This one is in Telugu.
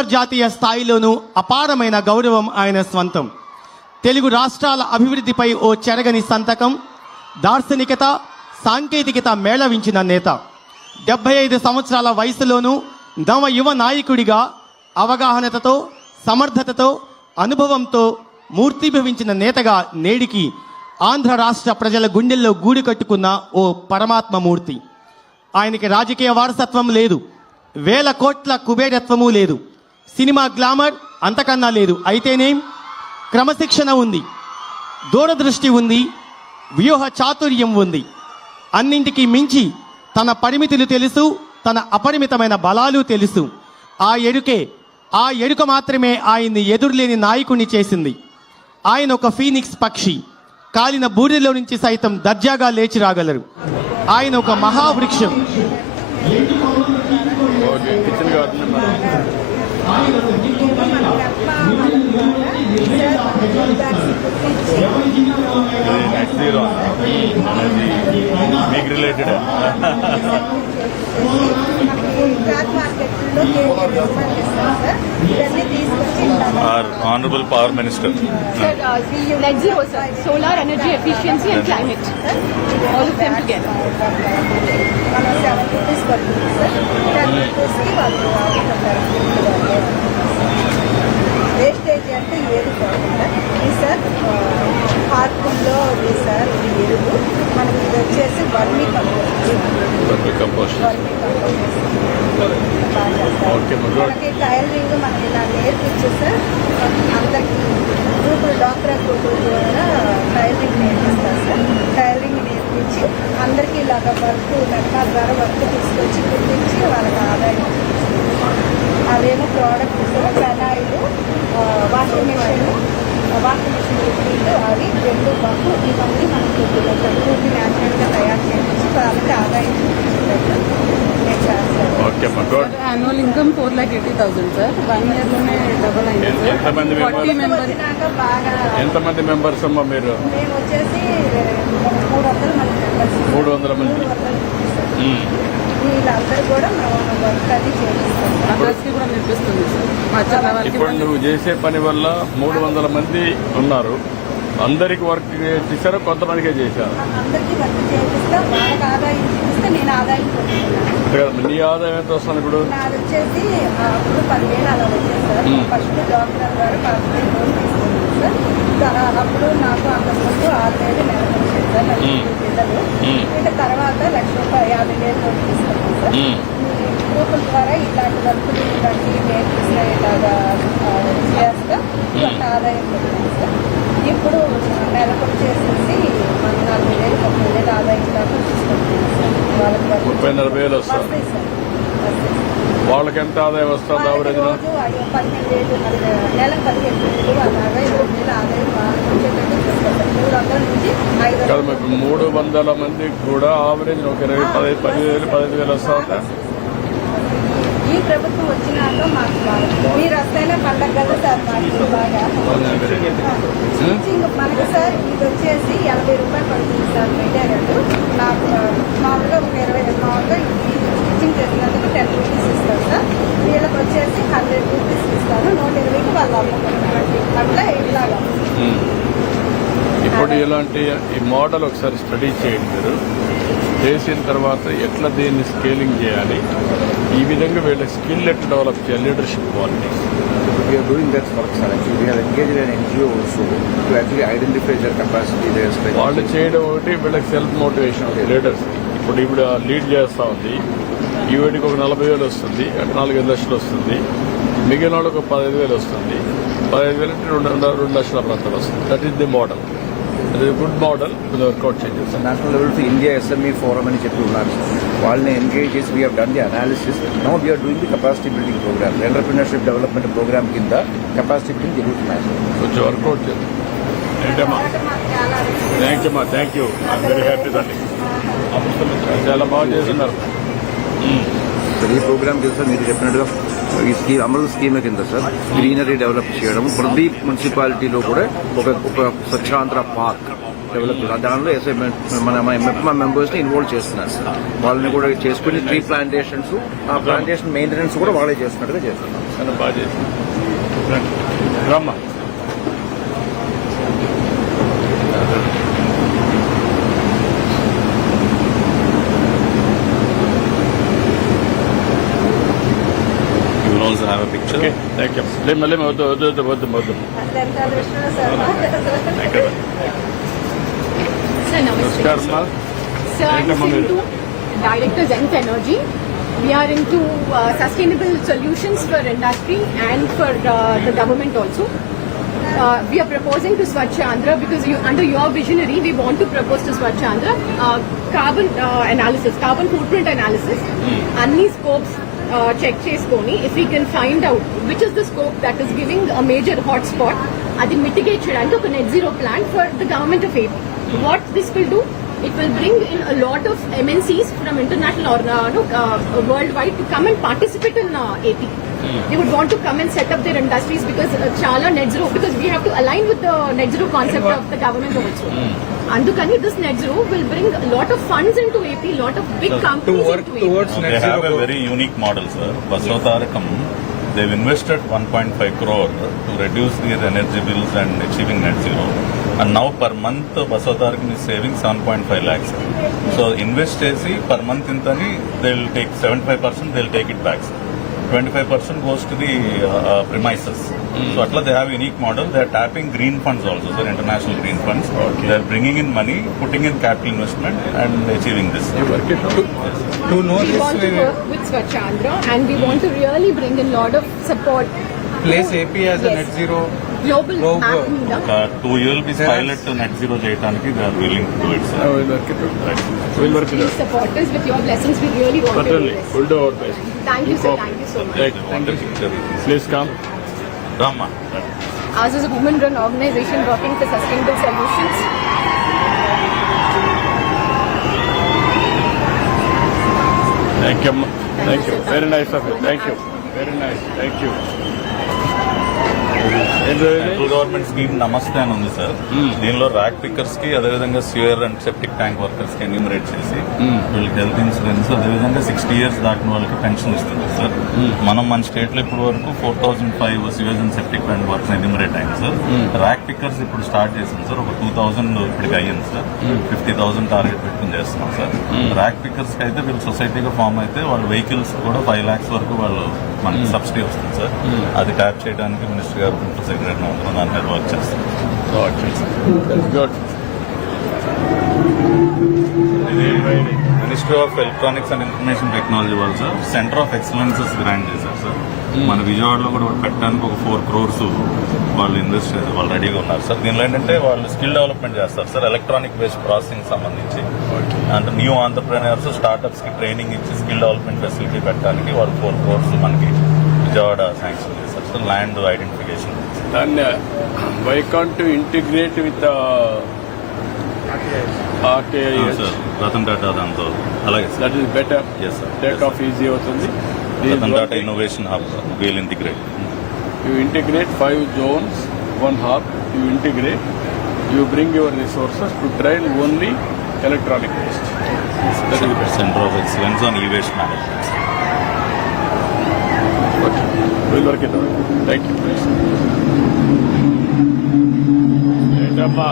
అంతర్జాతీయ స్థాయిలోనూ అపారమైన గౌరవం ఆయన స్వంతం. తెలుగు రాష్ట్రాల అభివృద్ధిపై ఓ చెరగని సంతకం దార్శనికత సాంకేతికత మేళవించిన నేత. డెబ్బై ఐదు సంవత్సరాల వయసులోనూ నవ యువ నాయకుడిగా అవగాహనతతో సమర్థతతో అనుభవంతో మూర్తిభవించిన నేతగా నేడికి ఆంధ్ర రాష్ట్ర ప్రజల గుండెల్లో గూడు కట్టుకున్న ఓ పరమాత్మ మూర్తి ఆయనకి రాజకీయ వారసత్వం లేదు. వేల కోట్ల కుబేరత్వము లేదు. సినిమా గ్లామర్ అంతకన్నా లేదు. అయితేనేం క్రమశిక్షణ ఉంది దూరదృష్టి ఉంది వ్యూహ చాతుర్యం ఉంది. అన్నింటికి మించి తన పరిమితులు తెలుసు తన అపరిమితమైన బలాలు తెలుసు. ఆ ఎరుకే ఆ ఎరుక మాత్రమే ఆయన్ని ఎదురులేని నాయకుణ్ణి చేసింది. ఆయన ఒక ఫీనిక్స్ పక్షి. కాలిన బూడిలో నుంచి సైతం దర్జాగా లేచి రాగలరు. ఆయన ఒక మహావృక్షం. ఇది నెక్స్ట్ జీరో అనేది మీకు రిలేటెడ్ క్లాత్ మార్కెట్లో ఇవన్నీ తీసుకొచ్చి ఇలాగా our honourable power minister Sir, uh, net zero, sir. Solar energy efficiency and climate. All of them together. మనం సెవెన్ రూపీస్ పడుతుంది సార్ టెన్ రూపీస్కి వాళ్ళు అమ్ముకుంటారు వేస్టేజ్ అంటే ఏది కాకుండా ఇది సార్ పార్కుల్లో ఉంది సార్ ఇది ఎరువు మనకి ఇది వచ్చేసి వర్మీ కంపోస్ట్. కంపోస్ట్. వర్మీ మనకి టైలరింగ్ మనకి ఇలా నేర్పించు సార్ అందరికి గ్రూపులు డాక్టర్ గ్రూపులు కూడా టైలరింగ్ నేర్పిస్తారు సార్. టైలరింగ్ నేర్పించి అందరికీ ఇలాగ వర్క్ మెట్లా ద్వారా వర్క్ తీసుకొచ్చి కుట్టించి వాళ్ళకి ఆదాయం అవేమో product sir phenyl washing machine washing machine liquid అవి రెండు బంకు ఇవన్నీ మనకి ప్రకృతి న్యాచురల్గా తయారు చేయించి వాళ్ళకి ఆదాయం annual income four lakh eighty thousand sir. One ఇయర్లోనే double అయింది ఫార్టీ మెంబర్ వచ్చినాక బాగా ఎంతమంది మెంబర్స్ అమ్మా మీరు? మూడు వందల మంది వీళ్ళందరూ కూడా వర్క్ అది చేపిస్తాం ఇప్పుడు నువ్వు చేసే పని వల్ల మూడు వందల మంది ఉన్నారు. అందరికి వర్క్ చేశారు కొంతమందికే చేశారు. అందరికీ వర్క్ చేపిస్తాం వాళ్ళకి ఆదాయం చూపిస్తే నేను నీ ఆదాయం ఎంత వస్తుంది ఇప్పుడు? నాది వచ్చేసి ఆ, అప్పుడు పదివేలు అలా. ఫస్ట్ డాక్టర్ ద్వారా పదివేలు లోన్ తీసుకున్నాను సార్. దా- అప్పుడు నాకు అంతకుముందు ఆరు వేలు పిల్లలు. ఇక తర్వాత లక్ష యాభై వేలు తీసుకున్నాను సార్. గ్రూపుల ద్వారా ఇలాంటి వర్కులు ఇలాంటి నేర్పిస్తే ఇలాగా ఆ, చేస్తా. కొంత ఆదాయం పొందాను సార్. ఇప్పుడు నెలకు వచ్చేసేసి మన నలభై వేలు ముప్పై వేలు ఆదాయం దాకా తీసుకుంటున్నాను ముప్పై నలభై వేలు వస్తాయి సార్. వాళ్ళకి ఎంత ఆదాయం వస్తుంది ఆవరేజ్ నెలకు పదిహేను వేలు అలాగా ఇరవై వేలు ఆదాయం వాళ్ళకి వచ్చేటట్టు చూస్తారు మూడు వందల నుంచి ఐదు కాదు వందలు మీకు మూడు వందల మందికి కూడా ఆవరేజ్ ఒక ఇరవై పదహైదు పదివేలు పదహైదు వేలు వస్తా ఈ ప్రభుత్వం వచ్చినాక మాకు మీరు వస్తేనే పండగ కదా సార్ మాకు బాగా. మనకి సార్ ఇది వచ్చేసి ఎనభై రూపాయలు పడుతుంది సార్ మెటీరియల్ నాకు మామూలుగా ఒక ఇరవై మామూలుగా స్టిచ్చింగ్ చేసినందుకు టెన్ రూపీస్ ఇస్తాను సార్. వీళ్ళకి వచ్చేసి హండ్రెడ్ రూపీస్ ఇస్తాను నూట ఇరవైకి వాళ్ళు అమ్ముకుంటారు అట్లా ఇట్లాగా ఇప్పుడు ఇలాంటి ఈ మోడల్ ఒకసారి స్టడీ చేయండి మీరు. చేసిన తర్వాత ఎట్లా దీన్ని స్కేలింగ్ చేయాలి? ఈ విధంగా వీళ్ళ స్కిల్ ఎట్లా డెవలప్ చేయాలి? Leadership qualities. We are doing that work, sir. Actually, we have engaged an NGO also to actually identify their capacity, their strength. వాళ్ళు చేయడం ఒకటి వీళ్ళకి సెల్ఫ్ మోటివేషన్ లీడర్స్ ఇప్పుడు ఇప్పుడు లీడ్ చేస్తా ఉంది. ఈ వీటికి ఒక నలభై వేలు వస్తుంది అటు నాలుగైదు లక్షలు వస్తుంది. మిగిలిన వాళ్ళకి ఒక పదహైదు వేలు వస్తుంది. పదహైదు వేలు అంటే రెండు రెండు లక్షల ప్రాంతాలు వస్తుంది. దట్ ఈస్ ది మోడల్ అది గుడ్ మోడల్ ఇది వర్కౌట్ చేయండి national level to India SME forum అని చెప్పి ఉన్నారు. సార్ వాళ్ళని ఎంగేజ్ చేసి we done the analysis no we are doing the capacity building programme entrepreneurship development programme కింద కెపాసిటీ బిల్డింగ్ జరుగుతున్నాయి సార్ కొంచెం వర్కౌట్ చేయండి ఏంటమ్మా థ్యాంక్ యూ అమ్మా thank you I'm very happy అండి చాలా బాగా చేస్తున్నారు. సార్ ఈ ప్రోగ్రామ్ కింద మీరు చెప్పినట్టుగా ఈ స్కీమ్ అమలు స్కీమ్ కింద సార్ గ్రీనరీ డెవలప్ చేయడం ప్రతి మున్సిపాలిటీలో కూడా ఒక ఒక స్వచ్ఛాంధ్ర పార్క్ డెవలప్ దానిలో ఎస్ఐ మన మన మెంబర్స్ని ఇన్వాల్వ్ చేస్తున్నారు సార్. వాళ్ళని కూడా చేసుకుని ట్రీ ప్లాంటేషన్స్ ఆ ప్లాంటేషన్ మెయింటెనెన్స్ కూడా వాళ్ళే చేస్తున్నట్టుగా చేస్తున్నారు. రమ్మా. also have a picture. Okay, thank you. Lima, Lima, Oddu, Oddu, Oddu, Oddu, Oddu. Thank you. Sir, Namaskar. Namaskar. Sir, into Director Zenith Energy. We are into uh, sustainable solutions for industry and for uh, the government also. Uh, we are proposing to Swachandra because you, under your visionary, we want to propose to Swachandra uh, carbon uh, analysis, carbon footprint analysis, mm. any scopes uh, check చేసుకొని if we can find out which is the scope that is giving a major hotspot, అది mitigate చేయడానికి ఒక net zero plan for the government of AP. What this will do, it will bring in a lot of MNCs from international or uh, no, uh, worldwide to come and participate in uh, AP. They would want to come and set up their industries because uh, chala net zero because we have to align with the net zero concept of the government also. Zero will bring a lot of funds into AP, lot of big companies into AP. Now, they have a very unique model, sir. Baswatarakam, they've invested 1.5 crore to reduce their energy bills and achieving net zero. And now per month, Baswatarakam is saving 7.5 lakhs. So invest చేసి per month ఇంతని they'll take 75%, they'll take it back. sir. 25% goes to the uh, uh, premises. So atla they have a unique model. They are tapping green funds also, sir, international green funds. They are bringing in money, putting in capital investment and achieving this. Work To know We this, want to we work with Swachandra and we want to really bring in lot of support. place AP as a Yes. net zero. Global Global. map మీద. ఒక two year B pilot net zero చేయడానికి they are willing to do it sir will work will work Please support us with your blessings. We really want to do Certainly, this. we'll do our best. Thank you, sir. Thank you so much. Right. Please come. Dhamma. Ours is a woman-run organization working for sustainable solutions. Thank you. Thank you. Very nice of you. Thank you. Very nice. Thank you. Central government scheme Namaste అని ఉంది సార్ దీనిలో ర్యాక్ పిక్కర్స్కి అదేవిధంగా స్యూయర్ అండ్ సెప్టిక్ ట్యాంక్ వర్కర్స్కి ఎన్యూమరేట్ చేసి వీళ్ళకి హెల్త్ ఇన్సూరెన్స్ అదేవిధంగా సిక్స్టీ ఇయర్స్ దాటిన వాళ్ళకి పెన్షన్ ఇస్తుంది సార్ మనం మన స్టేట్లో ఇప్పుడు వరకు four thousand five sewage and septic tank works enumerate అయింది సార్ ర్యాక్ పిక్కర్స్ ఇప్పుడు స్టార్ట్ చేసింది సార్ ఒక టూ థౌసండ్ ఇప్పటికి అయ్యింది సార్ ఫిఫ్టీ థౌసండ్ టార్గెట్ పెట్టుకుని చేస్తున్నాం సార్ ర్యాక్ పిక్కర్స్కి అయితే వీళ్ళు సొసైటీగా ఫామ్ అయితే వాళ్ళ వెహికల్స్ కూడా ఫైవ్ లాక్స్ వరకు వాళ్ళు మనకి సబ్సిడీ వస్తుంది సార్. అది ట్యాప్ చేయడానికి మినిస్టర్ గారు ప్రిన్సిపల్ సెక్రటరీ అందరం దాని మీద వర్క్ చేస్తాం. Ministry of electronics and information technology వాళ్ళు sir centre of excellences grant చేశారు సార్. మన విజయవాడలో కూడా పెట్టడానికి ఒక ఫోర్ క్రోర్స్ వాళ్ళు ఇన్వెస్ట్ చేశారు వాళ్ళు రెడీగా ఉన్నారు సార్. దీనిలో ఏంటంటే వాళ్ళు స్కిల్ డెవలప్మెంట్ చేస్తారు సార్ ఎలక్ట్రానిక్ బేస్డ్ ప్రాసెసింగ్ సంబంధించి. అండ్ న్యూ ఆంటర్ప్రీనర్స్ స్టార్టప్స్కి ట్రైనింగ్ ఇచ్చి స్కిల్ డెవలప్మెంట్ ఫెసిలిటీ పెట్టడానికి వారు ఫోర్ కోర్సు మనకి విజయవాడ శాంక్షన్ చేశారు. ల్యాండ్ ఐడెంటిఫికేషన్ దాన్ని వైకాన్ to integrate with Ratan data దాంతో. Innovation hub will integrate you integrate five zones one hub you integrate you bring your resources to train only electronic waste. Of excellence on e waste management Okay. We'll work it out. Thank you. ఏంటమ్మా